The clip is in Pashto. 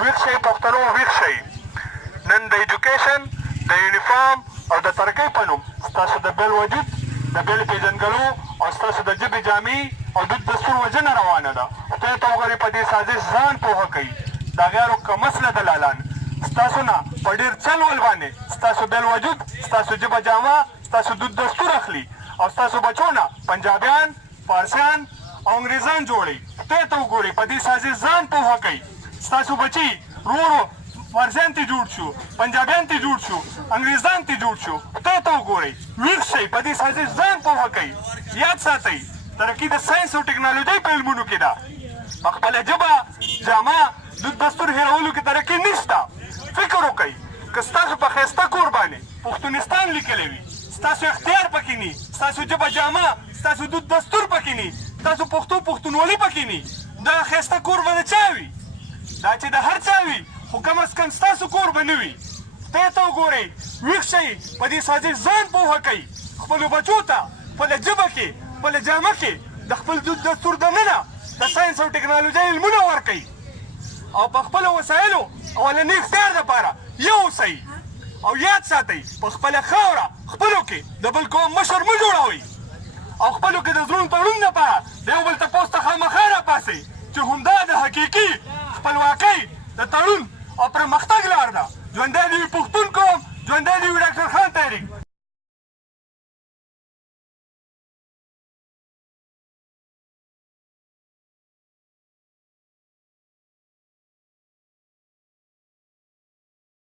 ویښ شئ پښتنو، ویښ شئ. نن د ایجوکیشن، د یونیفارم او د ترقۍ په نوم ستاسو د بېل وجود، د بېل پېژندګلو او ستاسو د ژبې جامې او دود دستور وژنه روانه ده. خدای ته وګورئ، په دې سازش ځان پوهه کوي. د غیرو کمسله دلالان ستاسو نه په ډېر چل ول باندې ستاسو بېل وجود، ستاسو ژبه جامه، ستاسو دود دستور اخلي او ستاسو بچو نه پنجابیان، فارسیان او انګریزان جوړوي. خدای ته وګورئ، په دې سازش ځان پوهه کوي. ستاسو بچي ورو فارسیان ته جوړ شو، پنجابیان ته جوړ شو، انګریزان ته جوړ شو. خدای ته وګورئ، ویښ شئ، په دې سازش ځان پوهه کوي. یاد ساتئ، ترقي د ساینس او ټکنالوژۍ په علمونو کې ده. په خپله ژبه، جامه، دود دستور هېرولو کې ترقي نشته. فکر وکئ، که ستاسو په ښایسته کور باندې پښتونستان لیکلی وي، ستاسو اختیار پکې ني، ستاسو ژبه جامه، ستاسو دود دستور پکې ني، ستاسو پښتو پښتونولي پکې ني، دغه ښایسته کور به د چا وي؟ دا چې د هر چا وي، خو کم از کم ستاسو کور به نه وي. خدای ته وګورئ، ویښ شئ، په دې سازش ځان پوهه کوئ. خپلو بچو ته خپله ژبه کې، خپله جامه کې د خپل دود دستور دننه د ساینس او ټکنالوژۍ علمونه ورکوئ او په خپلو وسایلو اولني اختیار دپاره یو اوسئ. او یاد ساتئ، په خپله خاوره خپلو کې د بل قوم مشر مه جوړوئ او خپلو کې د زړونو تړون دپاره د یو بل تپوس ته خامخا راپاڅئ چې همدا د حقیقي خپلواکۍ د تړون او پرمختګ لار ده. ژوندی دې وي پښتون قوم، ژوندی دې وي ډاکټر خان تحریک.